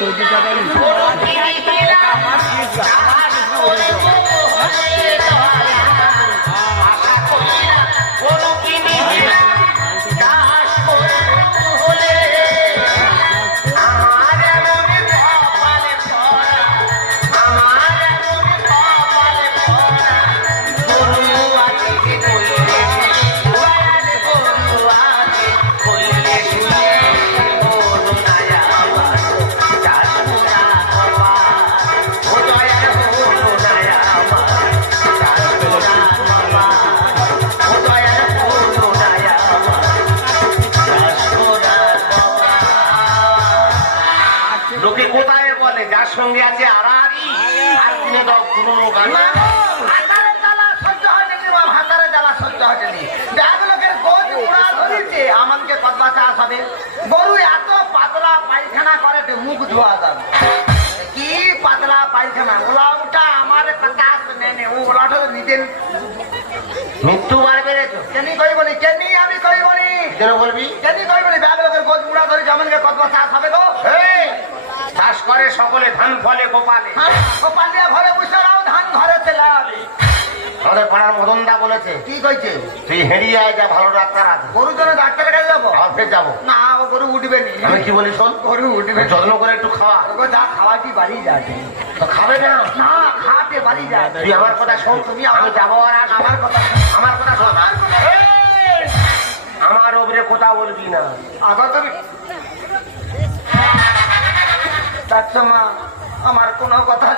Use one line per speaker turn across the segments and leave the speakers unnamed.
লোকে সঙ্গে আছে আড়াআড়ি আর কিনে দাও পুরনো গান।
ভাতারে জ্বালা সহ্য হয়নি রে বাবা, ভাতারে জ্বালা সহ্য হয়নি। ব্যাগ লোকের গোজ উড়া ধরিছে, আমানকে কতলা চাষ হবে? গরু এত পাতলা পায়খানা করে মুখ ধোয়া যাবে। কি পাতলা পায়খানা? ওলা উঠা আমার কথা শুনে নে ও ওলাটা তো নিজে
মৃত্যু বার বেড়েছো।
কেনি কই বলি কেনি আমি কই বলি
কেন বলবি?
কেনি কই বলি ব্যাগ লোকের গোজ উড়া ধরিছে আমানকে কতলা চাষ হবে গো।
এই, চাষ করে সকলে ধান ফলে গোপালে
গোপাল ঘরে বসে রাও ধান ঘরে চলে
আমাদের পাড়ার মদনদা বলেছে
কি কইছে?
তুই হেরিয়ে আয় যা ভালো ডাক্তার আছে।
গরুর জন্য ডাক্তারের কাছে যাব
ফের যাব।
না ও গরু উঠবে নি।
আমি কি বলি শোন
গরু উঠবে
যত্ন করে একটু খাওয়া।
যা খাওয়াটি বাড়ি যাচ্ছে
তো খাবে না
না খাতে বাড়ি যাচ্ছে
তুই আমার কথা শোন তুমি আমি যাব আর।
আমার কথা
আমার কথা শোন।
আমার
ওপরে কথা বলবি না।
আগত আমার কোনো কথা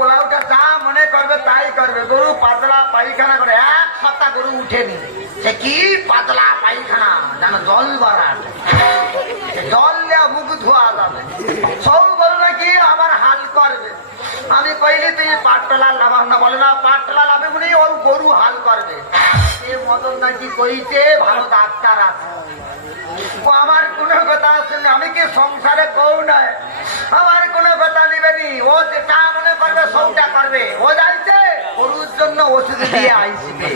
ওলাউটা যা মনে করবে তাই করবে। গরু পাতলা পায়খানা করে, এক সপ্তাহ গরু উঠেনি সে কি পাতলা পায়খানা? জানো জল বাড়াট জল দেওয়া মুখ ধোয়া যাবে। সব গরু নাকি আবার হাল করবে। আমি কইলি, তুই পাটলা লাভাম না বলে না পাটলা লাভে বলি ওর গরু হাল করবে। সে মদন নাকি কইছে, ভালো ডাক্তার আছে। আমার কোনো কথা আসেনি আমি কি সংসারে বউ নাই আমার কোনো কথা নিবেনি ও যেটা মনে করবে, সবটা করবে। ও যাইছে গরুর জন্য ওষুধ দিয়ে আইসবে।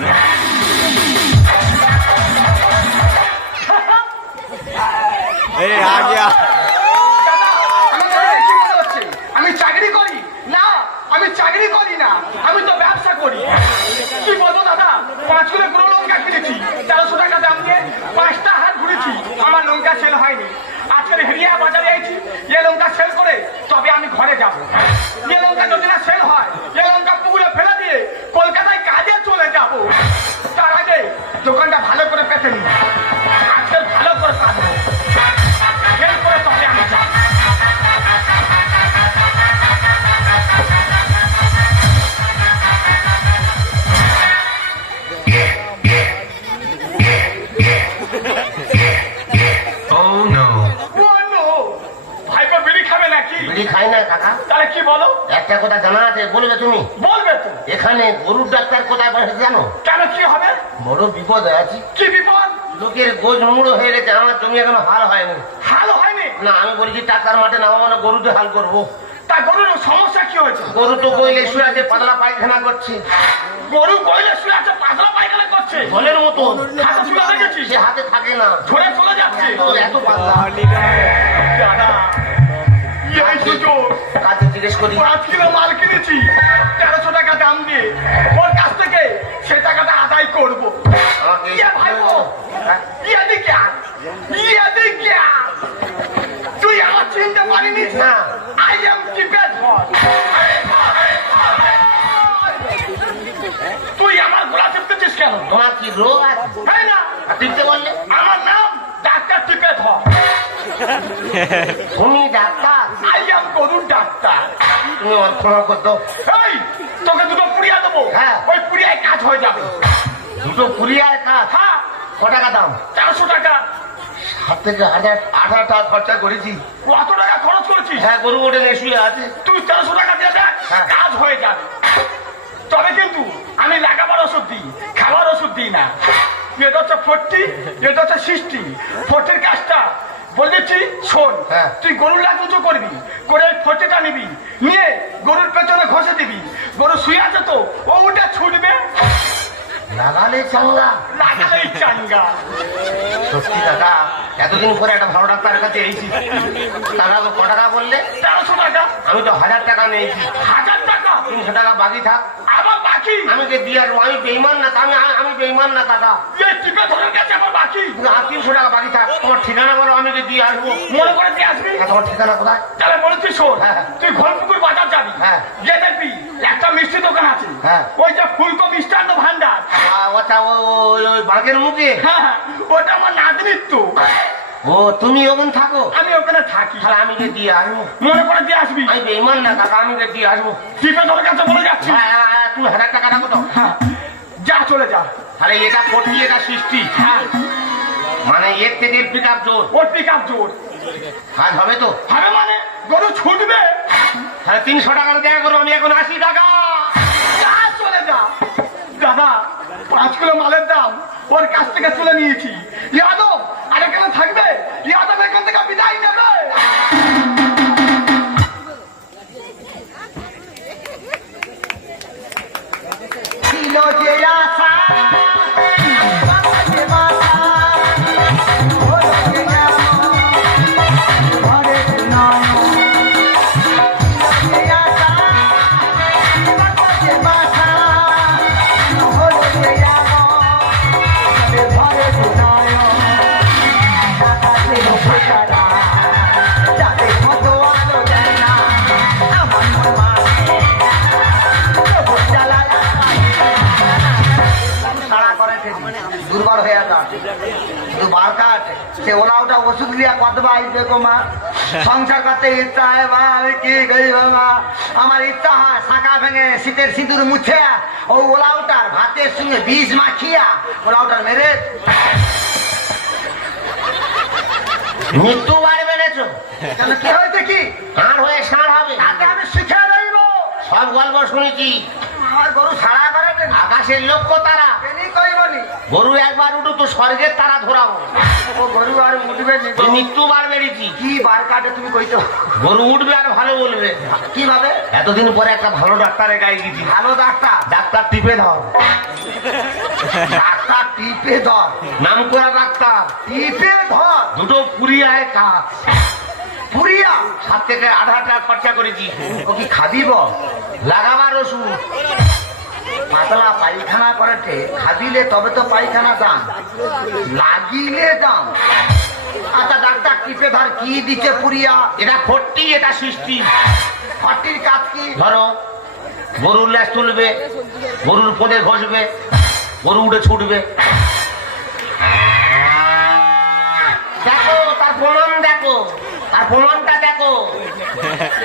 এই आ
একটা কথা জানা আছে বলবে তুমি?
বলবে তো
এখানে গরুর ডাক্তার কোথায় বসে জানো?
কেন কি হবে?
বড় বিপদে আছি।
কি বিপদ?
লোকের গোজ মুড়ো হয়ে গেছে আমার জমি এখনও হাল হয়নি।
হাল হয়নি?
না আমি বলছি টাকার মাঠে নামাবো না গরুতে হাল করব।
তা গরুর সমস্যা কি হয়েছে?
গরু তো কইলে শুয়ে আছে পাতলা পায়খানা করছে।
গরু গইলে শুয়ে আছে পাতলা পায়খানা করছে?
জলের মতো।
হাতে
সে হাতে থাকে না।
ঝরে চলে যাচ্ছে।
এত পাতলা।
এই সুযোগ।
কাজে জিজ্ঞেস করি?
পাঁচ কিলো মাল কিনেছি। তেরোশো টাকা দাম দিয়ে। ওর কাছ থেকে সে টাকাটা আদায় করব। ইয়ে
হ্যাঁ?
ইয়ে দিকে ইয়ে দিকে তুই আমার চিনতে পারিনি
না।
আই এম কিপেড তুই আমার গোলা চেপতেছিস কেন?
তোমার কি রোগ আছে?
তাই না।
টিপতে বললে
আমার নাম ডাক্তার টিপে ধর
তুমি ডাক্তার।
আই এম গরুর ডাক্তার।
তুমি ক্ষমা করতো
এই তোকে দুটো পুড়িয়া দেবো।
হ্যাঁ।
ওই পুড়িয়ায় কাজ হয়ে যাবে।
দুটো পুরিয়ার কাজ?
হ্যাঁ।
ক টাকা দাম?
চারশো টাকা।
হাত থেকে হাজার আট হাজার টাকা খরচা করেছি।
কত টাকা খরচ করেছিস?
হ্যাঁ গরু ওঠে নিয়ে শুয়ে আছে।
তুই তেরোশো টাকা দিয়ে দেখ
হ্যাঁ।
কাজ হয়ে যাবে। তবে কিন্তু আমি লাগাবার ওষুধ দিই খাবার ওষুধ দিই না। এটা হচ্ছে ফোরটি এটা হচ্ছে সিক্সটি ফোরটির কাজটা বলেছি শোন
হ্যাঁ।
তুই গরুর লাগ উঁচু করবি করে ফটেটা নিবি নিয়ে গরুর পেছনে ঘষে দিবি গরু শুয়ে আছে তো ও উঠে ছুটবে
লাগালে চাঙ্গা।
লাগে
এই চাঙ্গা।
সত্যি কাকা এতদিন পরে একটা ভালো ডাক্তারের কাছে এসেছি। টাকা গো ক টাকা বললে?
তেরোশো টাকা।
আমি তো হাজার টাকা নিয়েছি।
হাজার টাকা?
তিনশো টাকা বাকি থাক।
আবার বাকি?
আমি যে দিয়ে আসব আমি বেইমান না আমি আমি বেইমান না কাকা
টিপে ধরে গেছে আবার বাকি।
তিনশো টাকা বাকি থাক। তোমার ঠিকানা বলো আমি যে দিয়ে আসব
মনে করে দিয়ে আসবি?
হ্যাঁ, তোমার ঠিকানা কোথায়?
তাহলে বলেছি শোন
হ্যাঁ।
তুই ঘরপুকুর বাজার যাবি।
হ্যাঁ।
গিয়ে দেখবি একটা মিষ্টি দোকান আছে।
হ্যাঁ।
ওই যে ফুলকো মিষ্টান্ন ভান্ডার।
ওটা ও- ওই ওই বাঘের মুখে?
ওটা আমার নাতনির তো।
ও তুমি ওখানে থাকো।
আমি ওখানে থাকি।
তাহলে আমি যে দিয়ে আসব।
মনে করে দিয়ে আসবি?
আমি বেইমান না কাকা আমি যে দিয়ে আসব।
টিপে বলে যাচ্ছি।
হ্যাঁ হ্যাঁ, হ্যাঁ, হাজার টাকা রাখো তো।
যা চলে যা।
তাহলে এটা এটা
হ্যাঁ।
মানে এর থেকে পিক আপ জোর।
ওর পিক আপ জোর।
কাজ হবে তো?
হবে মানে? গরু ছুটবে?
তাহলে তিনশো টাকা দেখা করো আমি এখন আশি টাকা।
যা চলে যা। দাদা পাঁচ কিলো মালের দাম ওর কাছ থেকে তুলে নিয়েছি। ইয়াদব আর এখানে থাকবে? ইয়াদব, এখান থেকে বিদায় নেবে।
ছিল ওষুধ লিয়া গো মা। সংসার করতে ইচ্ছা হয় মা আমি কি করি মা? আমার ইচ্ছা হয় শাঁখা ভেঙে শীতের সিঁদুর মুছে ও ওলা ওটার ভাতের সঙ্গে বিষ মাখিয়া ওলাউটার মেরে।
মৃত্যু বেড়েছো?
কেন কি হয়েছে কি?
ষাঁড় হয়ে ষাঁড় হবে।
তাকে আমি শিখে রইব।
সব গল্প শুনেছি।
আমার গরু সারা করে
আকাশের লক্ষ্য তারা গরু একবার উঠো তো স্বর্গের তারা ধরাবো।
গরু আর উঠবে
মৃত্যু বার বেড়েছি।
কি বার কাটে তুমি কইতো?
গরু উঠবে আর ভালো বলবে।
কীভাবে?
এতদিন পরে একটা ভালো ডাক্তারের গায়ে গেছি।
ভালো ডাক্তার?
ডাক্তার টিপে ধর।
ডাক্তার টিপে ধর।
নাম করা ডাক্তার।
টিপে ধর।
দুটো পুরিয়ায় কাজ।
পুরিয়া
সাত থেকে আধা টাকা খরচা করেছি।
ও কি খাবি বল
লাগাবার ওষুধ
পাতলা পায়খানা করেছে খাবিলে তবে তো পায়খানা দাম। লাগিলে দাম। আচ্ছা ডাক্তার টিপে ধর কি দিচ্ছে পুরিয়া?
এটা ফোরটি এটা সিক্সটি।
ফাটির কাজ কি?
ধরো গরুর ল্যাস তুলবে গরুর পদে ঘষবে গরু উঠে ছুটবে। দেখো তার প্রমাণ দেখো। তার প্রমাণটা দেখো।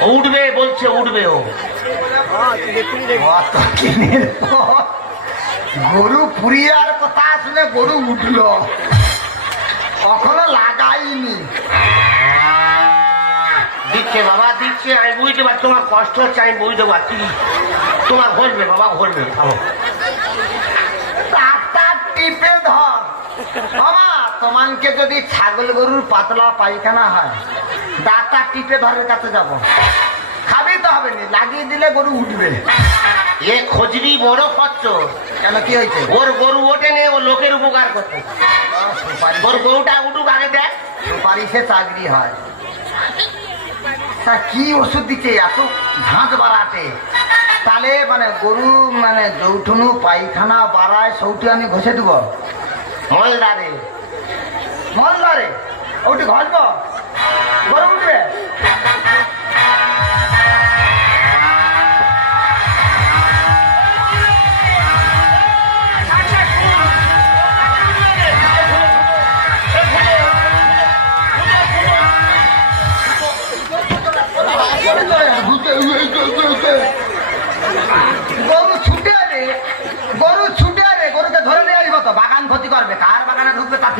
উঠবে বলছে উঠবে ও।
গরু পুরিয়ার কথা শুনে গরু উঠল। কখনো লাগাইনি।
দিচ্ছে বাবা দিচ্ছে। আমি বুঝতে পারছি তোমার কষ্ট হচ্ছে আমি বুঝতে পারছি। তোমার ঘষবে বাবা ঘষবে থামো।
টিপে ধর। বাবা তোমাকে যদি ছাগল গরুর পাতলা পায়খানা হয় ডাক্তার টিপে ধরের কাছে যাব। খাবি তো হবে না লাগিয়ে দিলে গরু উঠবে।
এ খোঁজবি বড় খরচ
কেন কি হয়েছে?
ওর গরু ওঠে নে ও লোকের উপকার করতে ওর গরুটা উঠুক আগে দেখ।
সুপারিশে চাকরি হয়। তা কি ওষুধ দিচ্ছে? এত ঝাঁঝ বাড়াতে। তাহলে মানে গরু মানে যৌঠুনু পায়খানা বাড়ায় সৌটি আমি ঘষে দেবো।
মলদারে।
মলদারে ওটি ঘষব গরু উঠবে?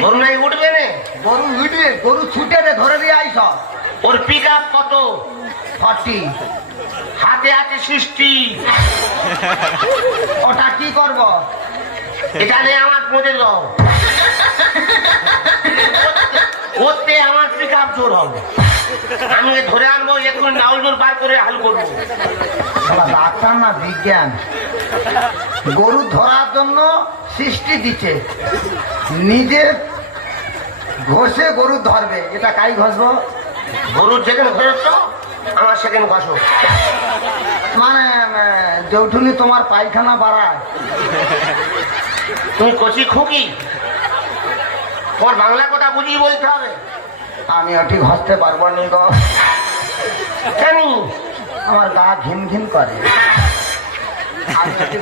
গরু
নাই উঠবে নে?
গরু উঠবে গরু ছুটে রে ধরে নিয়ে আইস।
ওর পিক আপ কত?
ফর্টি।
হাতে আছে সৃষ্টি।
ওটা কি করব?
এখানে আমার পদে দাও। ওতে আমার পিক আপ জোর হবে। আমি ধরে আনব এখন ডাউল জোর বার করে হাল করব।
ডাক্তার না বিজ্ঞান। গরু ধরার জন্য সৃষ্টি দিচ্ছে নিজে ঘষে গরু ধরবে। এটা কাই ঘষবো?
গরুর যেখানে ঘরেছ আমার সেখানে ঘষো
মানে আহ, যৌঠুনি তোমার পায়খানা বাড়ায়।
তুমি কচি খুকি? তোমার বাংলা কথা বুঝিয়ে বলতে হবে।
আমি ওটি ঘষতে পারব নি গো।
কেন?
আমার গা ঘিন ঘিন করে।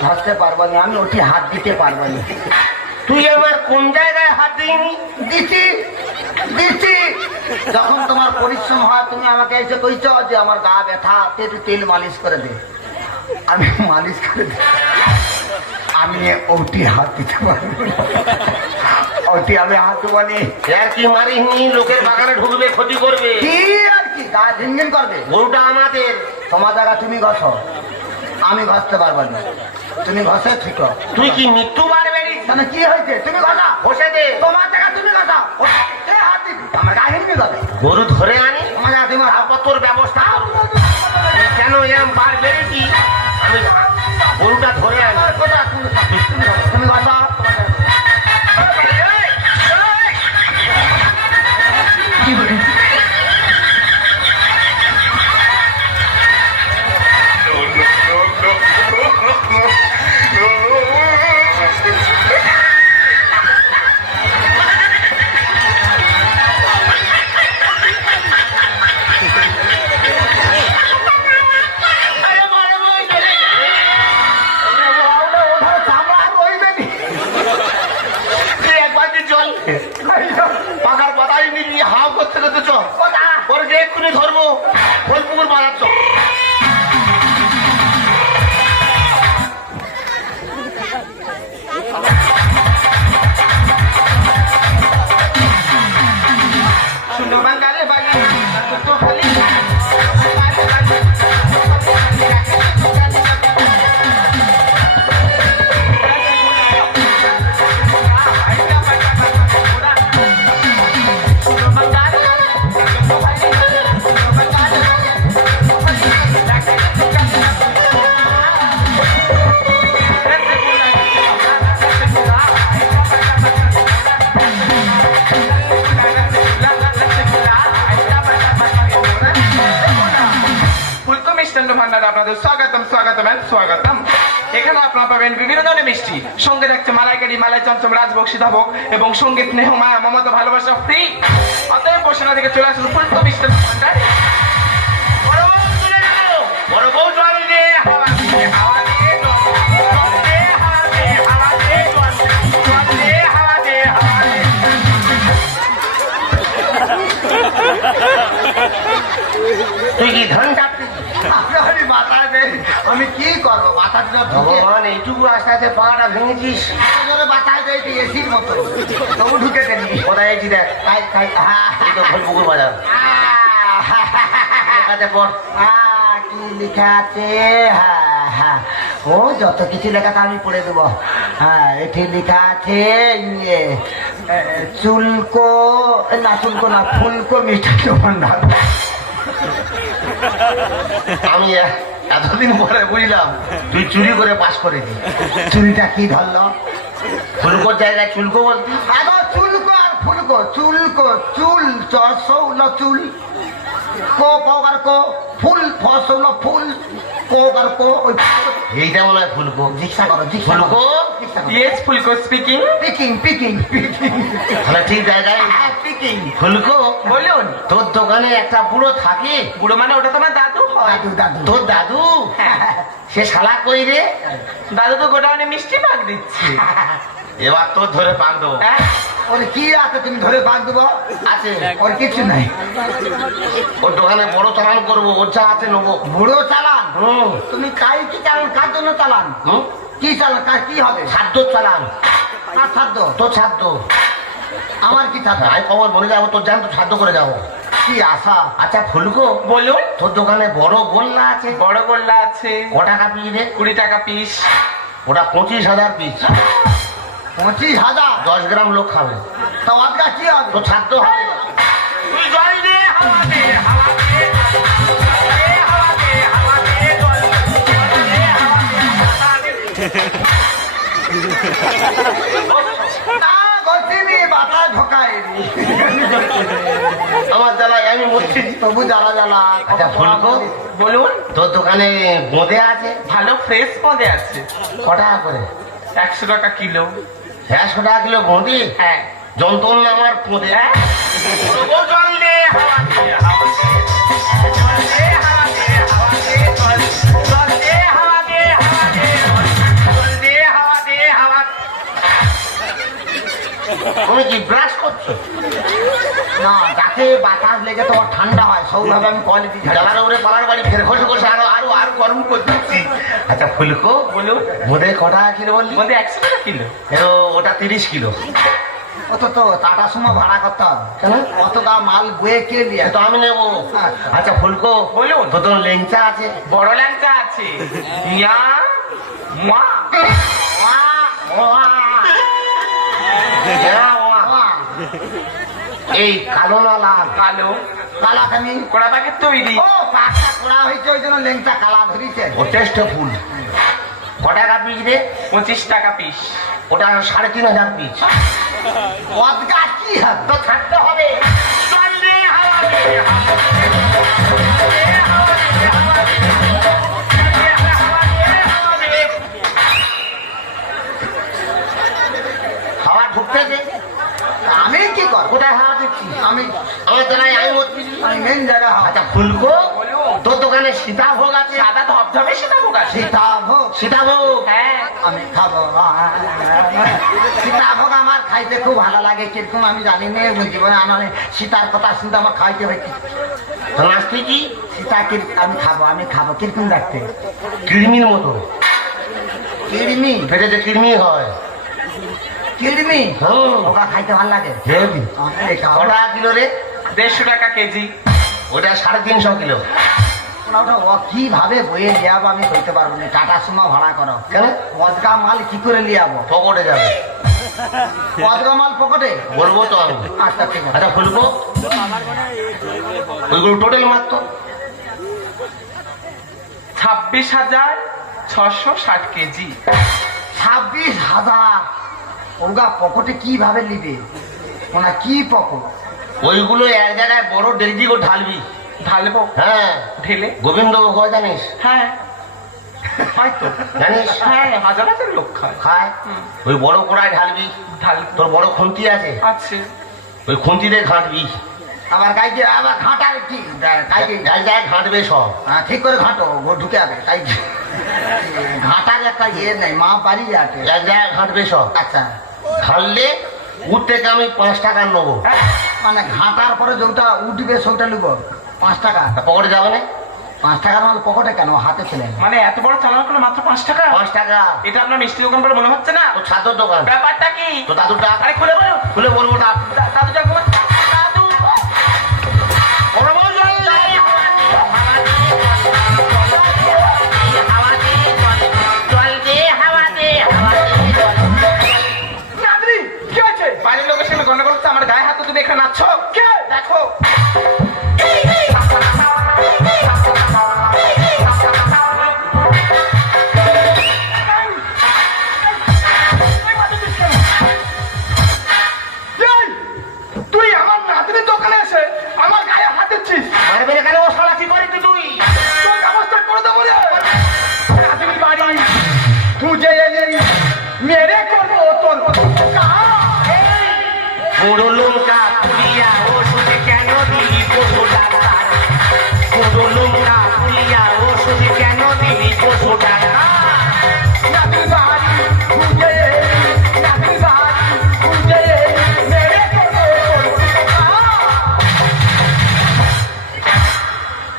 ঘষতে পারব না, আমি ওটি হাত দিতে পারব না।
তুই এবার কোন জায়গায় হাত দিইনি?
দিচ্ছি যখন তোমার পরিশ্রম হয়, তুমি আমাকে এসে কইছ যে আমার গা ব্যথা একটু তেল মালিশ করে দে। আমি মালিশ করে দিই। আমি ওটি হাত দিতে পারব ওটি আমি হাত
আর কি মারিনি লোকের বাগানে ঢুকবে ক্ষতি করবে।
কি আর কি? গা ঝিনঝিন করবে।
গরুটা আমাদের।
তোমার জায়গা তুমি ঘষো। আমি ঘষতে পারব না। তুমি ঘষে ঠিক।
তুই কি মৃত্যু বেরিস
মানে কি হয়েছে? তুমি ঘষা।
বসে দে।
তোমার জায়গা তুমি ঘষা। আমার গা হিমনি যাবে
গরু ধরে আনি।
দেন আমি কি করব?
ভগবান এইটুকু আস্তে আস্তে পাটা ভেঙেছিস।
জোরে বাতায় দেয় তুই এসির মতো। তবু ঢুকে দেনি
কোথায় এসি দেখ?
খাই খাই হ্যাঁ
ফুলপুকুর বাজার। কাছে পড়।
আহ, কি লেখা আছে হ্যাঁ হ্যাঁ ও যত কিছু লেখা আমি পড়ে দেবো। হ্যাঁ এটি লেখা আছে ইয়ে চুলকো না চুলকো না ফুলকো মিষ্টান্ন ভান্ডার।
আমি এতদিন পরে বুঝলাম, তুই চুরি করে পাশ করে
দি চুরিটা কি ধরল?
ফুলকোর জায়গায় চুলকো বলতি?
চুলকো আর ফুলকো, চুলকো, চুল চল চুল। কো কর কো, ফুল ফসল ফুল। কো কর কো ওই
এইটা হয় ফুলকো।
দীক্ষা করো
ফুলকো
করো। দীক্ষা করো
ইয়েস ফুলকো স্পিকিং
পিকিং পিকিং পিকিং
তাহলে ঠিক জায়গায়
পিকিং
ফুলকো?
বলুন।
তোর দোকানে একটা বুড়ো থাকে।
বুড়ো মানে ওটা তোমার দাদু হয়।
দাদু দাদু।
তোর দাদু? সে শালা কই রে?
দাদু তো গোটা মানে মিষ্টি পাক দিচ্ছে।
এবার তোর ধরে পাক দেবো।
হ্যাঁ?
ওর কি আছে তুমি ধরে বাদ দেবো?
আছে।
ওর কিছু নাই।
ওর দোকানে বড় চালান করব ওর যা আছে নেব।
বুড়ো চালান? তুমি কাই কি চালান? কার জন্য চালান? কি চালান? কার কি হবে?
খাদ্য চালান।
কার খাদ্য?
তোর ছাদ্য
আমার কি খাদ্য?
আমি খবর বলে যাব তোর জান তো ছাদ্য করে যাব।
কি আশা?
আচ্ছা ফুলকো।
বলুন।
তোর দোকানে বড় গোল্লা আছে?
বড় গোল্লা আছে।
ক টাকা পিস রে?
কুড়ি টাকা পিস
ওটা পঁচিশ হাজার পিস
পঁচিশ হাজার।
দশ গ্রাম লোক খাবে।
তা অদগা কি হবে
তো ছাড়তে হবে। না গতিনি আমার জানা আমি মরছি
তবু জানা জ্বালা।
আচ্ছা ফুলকো
বলুন
তোর দোকানে বোঁদে আছে?
ভালো ফ্রেশ বোঁদে আছে।
কটা করে?
একশো টাকা কিলো।
একশো টাকা কিলো বোঁদে।
হ্যাঁ।
যন্ত্রণা আমার পোঁদে।
হ্যাঁ?
তুমি কি ব্রাশ করছ?
না যাতে বাতাস লেগে তোমার ঠান্ডা হয় সবভাবে আমি কোয়ালিটি
জ্বালার উপরে পালার বাড়ি ফের খসে খসে আরও গরম করে দিচ্ছি আচ্ছা ফুলকো
বলুন।
বোঁদে ক টাকা কিলো বললি?
মধ্যে একশো টাকা কিলো।
এ, ওটা তিরিশ কিলো।
অত তো টাটা সুমো ভাড়া করতে হবে।
কেন?
অত গা মাল বয়ে কে নিয়ে
এ তো আমি নেব। আচ্ছা। ফুলকো
বলুন।
তো তোর লেংচা আছে।
বড় ল্যাংচা আছে। ইয়া মুয়া
হ্যাঁ, ওয়া। এই কালো না লাল?
কালো।
কালা খানি
কড়া প্যাকেট তৈরি
ও পাখা হয়েছে ওই জন্য লেংটা কালা ধরিছে।
ও টেস্ট ফুল। ক টাকা পিস রে?
পঁচিশ টাকা পিস
ওটা সাড়ে তিন হাজার পিস
অদগা কি হবে
তো থাকতে হবে। হাওয়া ঢুকতেছে।
আমি কি কর
কোথায় হাওয়া দিচ্ছি?
আমি
আমার তো নাই আমি
আমি মেন জায়গা
আচ্ছা ফুলকো। তোর দোকানে সীতাভোগ আছে।
সাদা ধবধবে সীতাভোগ আছে।
সীতাভোগ?
সীতাভোগ?
হ্যাঁ।
আমি খাব সীতাভোগ আমার খাইতে খুব ভালো লাগে। কীরকম আমি জানি না জীবনে আমার সীতার কথা শুনতে আমার খাইতে হয়
কি?
সীতা কির আমি খাব আমি খাব। কীরকম দেখতে?
কিড়মির মতো।
কিড়মি
পেটে যে কিড়মি হয়।
কিড়মি
হুম।
ওটা খাইতে ভালো লাগে? আমি
কিলো রে?
দেড়শো টাকা কেজি।
ওটা সাড়ে তিনশো কিলো।
ওটা ও কীভাবে বয়ে লিয়াবো আমি কইতে পারব না। টাটা সুমা ভাড়া করো।
কেন?
অদগা মাল কি করে লিয়াবো?
পকটে যাবে।
অদগা মাল পকেটে?
বলব তো আমি।
আচ্ছা ঠিক আছে।
আচ্ছা ওইগুলো টোটাল মাত্র?
ছাব্বিশ হাজার ছশো ষাট কেজি।
ছাব্বিশ হাজার ওগা পকেটে কীভাবে নিবে? ওনা কি পকট?
ওইগুলো এক জায়গায় বড় ডেকজি করে ঢালবি।
ঢালবো?
হ্যাঁ।
ঢেলে?
গোবিন্দ হয় জানিস?
হ্যাঁ। হয়তো
জানিস?
হ্যাঁ হাজার হাজার লোক খায়।
খায়? ওই বড় কড়ায় ঢালবি।
ঢালবো।
তোর বড় খুন্তি আছে।
আছে।
ওই খুন্তিতে ঘাঁটবি।
আবার গাইছে আবার ঘাটার কি?
যায় ঘাঁটবে সব।
হ্যাঁ, ঠিক করে ঘাটো গো ঢুকে যাবে তাই ঘাটার একটা ইয়ে নেই মা বাড়ি আছে।
ঘাঁটবে সব।
আচ্ছা।
ঘাঁটলে উঠ থেকে আমি পাঁচ টাকা নেব।
মানে ঘাঁটার পরে যেটা উঠবে সেটা নেব পাঁচ টাকা।
তা পকেটে যাবে না?
পাঁচ টাকার মাল পকেটে কেন? হাতে ছিলেন
মানে এত বড় চালান করলে মাত্র পাঁচ টাকা?
পাঁচ টাকা।
এটা আপনার মিষ্টি দোকান বলে মনে হচ্ছে না?
তোর ছাত্র দোকান।
ব্যাপারটা কি?
তো দাদুটা
আরে খুলে বলো
খুলে বলব না
দাদুটা দাদু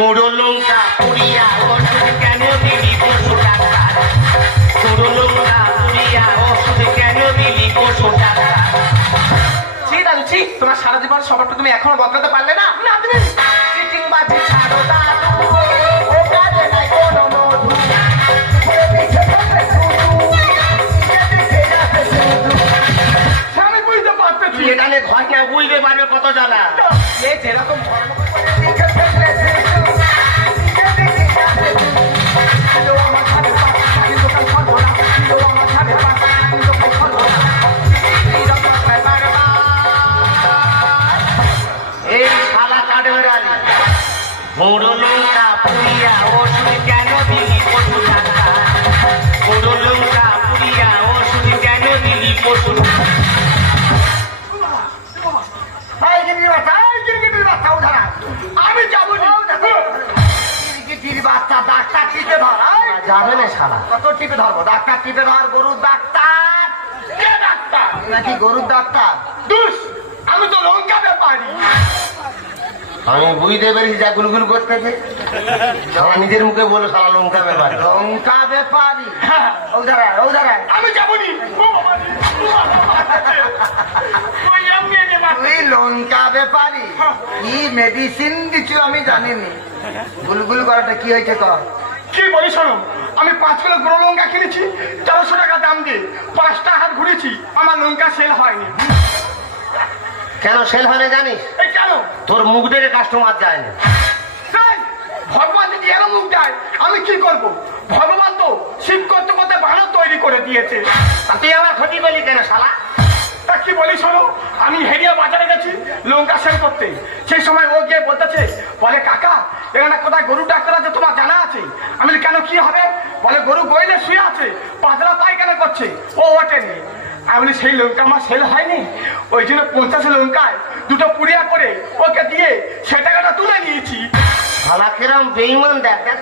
গুঁড়ো লঙ্কা পুড়িয়া ওষুধ কেন দিলি পশু ডাক্তার গুঁড়ো লঙ্কা পুড়িয়া ওষুধ কেন দিলি পশু ডাক্তার
তোমার সারা জীবন স্বভাবটা তুমি এখনও বদলাতে পারলে না? না তুমি চিটিং বাজি ছাড়ো দাদু। ও কাজে নাই কোনো মধু। আমি বুঝতে পারতেছি।
ঘর পারবে কত জ্বালা?
এ যেরকম ধর্ম
গুঁড়ো লঙ্কা পুড়িয়া ওষুধ কেন দিলি পশু গুঁড়ো লঙ্কা পুড়িয়া ওষুধ কেন দিলি পশু।
আমি যাব।
বাচ্চা, ডাক্তার টিপে ধর।
যাবে না শালা।
কত টিপে ধরবো? ডাক্তার টিপে ধর গরুর ডাক্তার।
কে ডাক্তার?
নাকি গরুর ডাক্তার?
দুস আমি তো লঙ্কা ব্যাপারি
আমি বুঝতে পেরেছি যা গুলগুল করতেছে। আমার নিজের মুখে বলে সারা লঙ্কা ব্যাপার।
লঙ্কা ব্যাপারি? ও দাঁড়ায় ও দাঁড়ায়
আমি যাব নি ও বাবা রে, ও বাবা রে। ওই এমনি এনে
তুই লঙ্কা ব্যাপারি? কি মেডিসিন দিচ্ছ আমি জানিনি। গুলগুল করাটা কি হয়েছে কর।
কি বলি শোনো আমি পাঁচ কিলো গুঁড়ো লঙ্কা কিনেছি চারশো টাকা দাম দিয়ে। পাঁচটা হাত ঘুরেছি আমার লঙ্কা সেল হয়নি।
কেন সেল হয় না জানিস?
এই কেন?
তোর মুখ দেখে কাস্টমার যায় না।
ভগবান যদি এর মুখ দেয় আমি কি করব? ভগবান তো শিব করতে করতে বানর তৈরি করে দিয়েছে।
তুই আমার ক্ষতি করলি কেন শালা?
তা কি বলি শোনো আমি হেরিয়া বাজারে গেছি লঙ্কা সেল করতে। সেই সময় ও গিয়ে বলতেছে বলে কাকা এখানে কোথায় গরু ডাক্তার আছে তোমার জানা আছে? আমি কেন কি হবে? বলে গরু গইলে শুয়ে আছে পাতলা পায়খানা করছে ও ওঠেনি। আমি বলি সেই লঙ্কা আমার সেল হয়নি। ওই জন্য পঞ্চাশ লঙ্কায় দুটো পুড়িয়া করে ওকে দিয়ে সে টাকাটা তুলে নিয়েছি।
শালা কিরম বেইমান দেখ দেখ।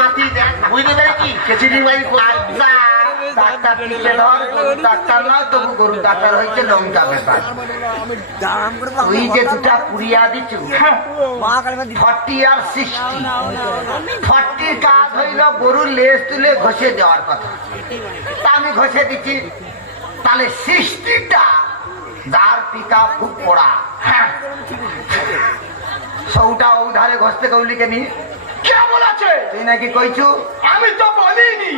মাতি দেখ বুঝতে পেরে কি কেচিড়ি বাড়ি আচ্ছা।
ডাক্তার টিপে ধর গরুর ডাক্তার নয় তবু গরুর ডাক্তার হয়েছে লঙ্কা ব্যাপার। তুই যে দুটা পুরিয়া দিচ্ছ
হ্যাঁ
ফর্টি আর সিক্সটি। ফর্টির কাজ হইল গরুর লেজ তুলে ঘষে দেওয়ার কথা। তা আমি ঘষে দিচ্ছি তাহলে সিক্সটিটা যার পিকা খুব পড়া
হ্যাঁ।
সৌটা ও ধারে ঘষতে কৌলিকে নি
কেমন আছে
তুই নাকি কইছু?
আমি তো বলিনি?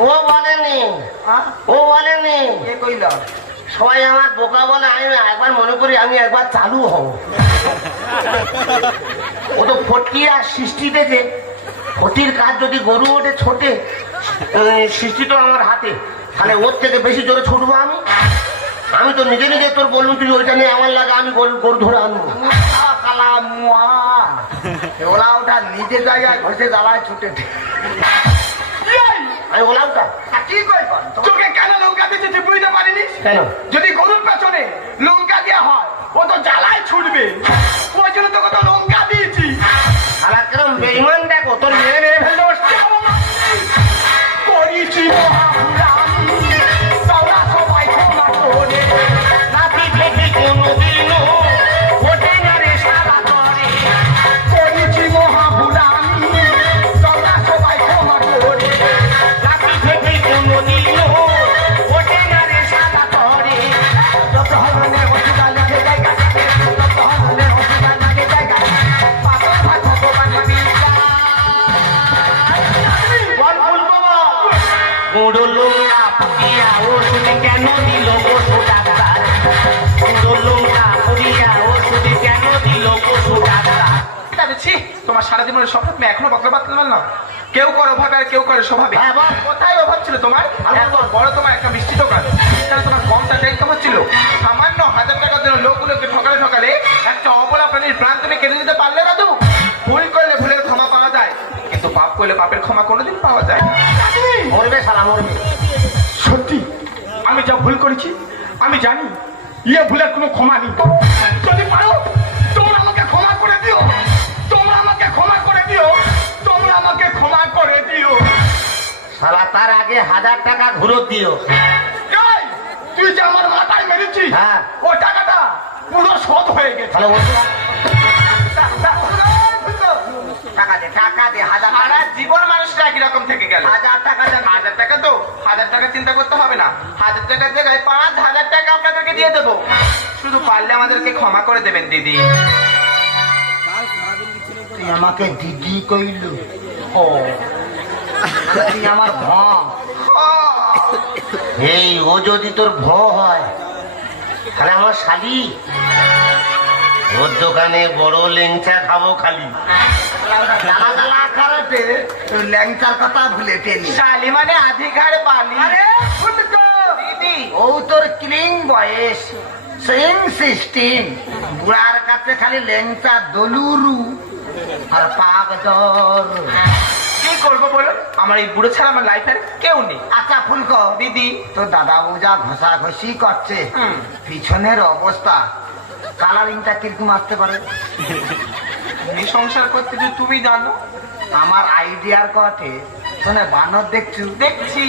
ও বলেনি
হ্যাঁ?
ও বলেনি সবাই আমার বোকা বলে আমি একবার মনে করি আমি একবার চালু হব। ও তো ফটির কাজ যদি গরু ওঠে ছোটে সৃষ্টি তো আমার হাতে। তাহলে ওর থেকে বেশি জোরে ছুটবো আমি? আমি তো নিজে নিজে তোর বললুম তুই ওইটা নিয়ে আমার লাগে আমি গরু গরু ধরে আনব।
কালা ওটা নিজে জায়গায় ঘষে জ্বালায় ছুটে।
আমি বললাম তা।
তা কি কইব
তোকে কেন লঙ্কা দিচ্ছে তুই বুঝতে পারিনি?
কেন?
যদি গরুর পেছনে লঙ্কা দেওয়া হয় ও তো জ্বালায় ছুটবে। ওই জন্য তোকে তো লঙ্কা দিয়েছি।
বেইমান দেখো
সারা জীবনের স্বপ্ন তুমি এখনও বকলে পারতে না। কেউ করে অভাবে আর কেউ করে স্বভাবে।
হ্যাঁ,
কোথায় অভাব ছিল তোমার? বড় তোমার একটা মিষ্টি দোকান তাহলে তোমার কম টাকা ইনকাম হচ্ছিল। সামান্য হাজার টাকার জন্য লোকগুলোকে ঠকালে ঠকালে একটা অবলা প্রাণীর প্রাণ তুমি কেড়ে নিতে পারলে না তো? ভুল করলে ভুলের ক্ষমা পাওয়া যায়। কিন্তু পাপ করলে পাপের ক্ষমা কোনোদিন পাওয়া যায় না।
মরবে শালা মরবে।
সত্যি আমি যা ভুল করেছি আমি জানি ইয়ে ভুলের কোনো ক্ষমা নেই। যদি পারো
আগে হাজার টাকা ঘুরো দিও।
তুই যে আমার মাথায় মেরেছিস
হ্যাঁ।
ও টাকাটা
পুরো শোধ হয়ে গেছে।
তাহলে টাকা দে টাকা দে হাজার টাকা।
জীবন মানুষটা একই রকম থেকে গেল।
হাজার টাকা
হাজার টাকা তো হাজার টাকা চিন্তা করতে হবে না। হাজার টাকার জায়গায় পাঁচ হাজার টাকা আপনাদেরকে দিয়ে দেবো। শুধু পারলে আমাদেরকে ক্ষমা করে দেবেন দিদি।
আমাকে দিদি কইল। ও আমার ভ এই ও যদি তোর ভ হয় তাহলে আমার শালি। ওর দোকানে বড় লেংচা খাব খালি। ল্যাংচার কথা ভুলে টেনি।
শালি মানে আধিকার বালি। দিদি।
ও তোর ক্লিং বয়স। Same system. বুড়ার কাছে খালি লেংচা দলুরু আর পাক দর
কি করব বলো? আমার এই বুড়ো ছাড়া আমার লাইফের কেউ নেই।
আচ্ছা ফুলক।
দিদি।
তো দাদা বৌজা ঘষা ঘষি করছে পিছনের অবস্থা। কালারিংটা কীরকম আসতে পারে?
তুমি সংসার করতে যে তুমি জানো।
আমার আইডিয়ার কটে শোনে বানর দেখছু?
দেখছি।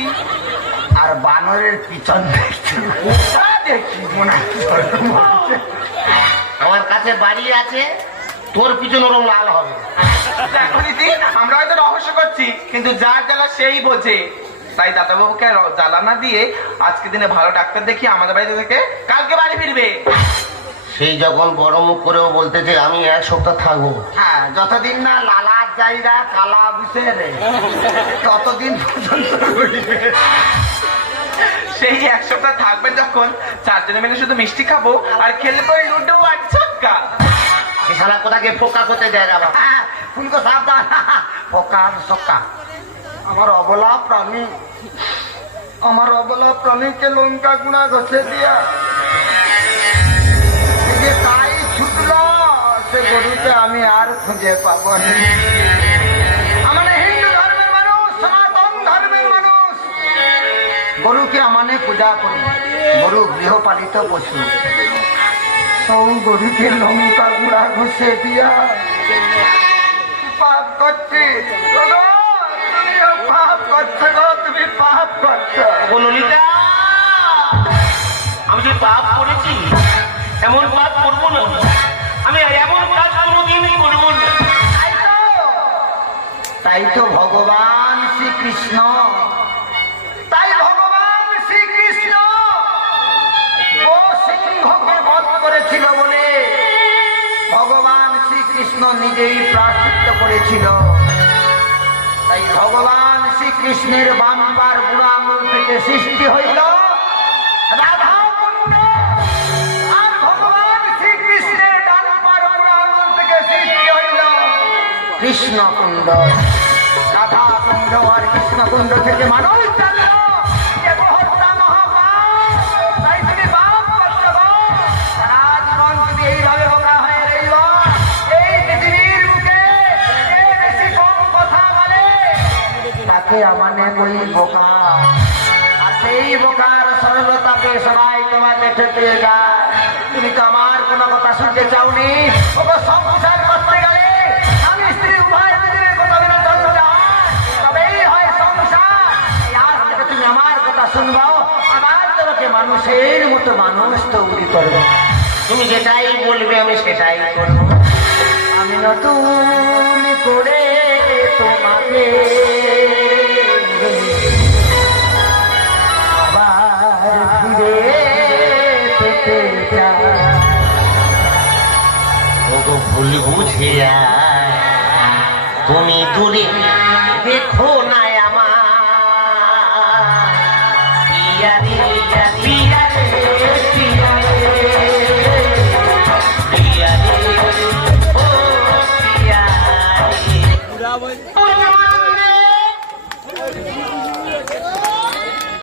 আর বানরের পিছন দেখছু?
তা দেখছি।
মনে আমার কাছে বাড়ি আছে। তোর পিছন ওরম লাল হবে।
আমরা হয়তো রহস্য করছি কিন্তু যার জ্বালা সেই বোঝে। তাই দাদাবাবুকে জ্বালা না দিয়ে আজকে দিনে ভালো ডাক্তার দেখি আমাদের বাড়িতে থেকে কালকে বাড়ি ফিরবে।
সেই যখন বড় মুখ করেও বলতেছে আমি এক সপ্তাহ থাকব। হ্যাঁ যতদিন না লালা জায়গা কালা বুঝে ততদিন পর্যন্ত
সেই এক সপ্তাহ থাকবেন যখন চারজনে মিলে শুধু মিষ্টি খাব আর খেলে খেলব লুডো আর ছক্কা।
শালা কোথাকে ফোকা করতে যায় না বাবা? ফুলকো সাবধান ফোকা আর সক্কা। আমার অবলা প্রাণী, আমার অবলা প্রাণীকে লঙ্কা গুঁড়া ঘষে দিয়া আমি আর খুঁজে পাবো গরুকে আমানে পূজা করি গরু গৃহপালিত পশু। সৌ গরুকে লঙ্কা গুঁড়া ঘষে দিয়া। পাপ করছি। পাপ করছ গো তুমি পাপ করছ।
ললিতা আমি যে পাপ করেছি এমন পাপ করব না। আমি এমন কাজ কোনোদিন করব না।
তাই তো তাই তো ভগবান শ্রীকৃষ্ণ করেছিল বলে ভগবান শ্রীকৃষ্ণ নিজেই প্রাশ্চিত্য করেছিল। তাই ভগবান শ্রীকৃষ্ণের বাম্পার বুড়া আঙুল থেকে সৃষ্টি হইল রাধা আর ভগবান শ্রীকৃষ্ণের ডানপার বুড়া আঙুল থেকে সৃষ্টি হইল কৃষ্ণ কুণ্ড রাধা কুণ্ড আর কৃষ্ণ কুণ্ড থেকে মানুষ তাকে আমানে বই বোকা। আর সেই বোকার সরলতাকে সবাই তোমাকে ঠেকিয়ে যায়। তুমি তো আমার কোনো কথা শুনতে চাওনি। স্বামী স্ত্রী হয় তুমি আমার কথা মানুষের মতো মানুষ তৈরি করবে। তুমি যেটাই বলবে আমি সেটাই করব। আমি নতুন করে তোমাকে
ভুল বুঝিয়া তুমি দূরে দেখো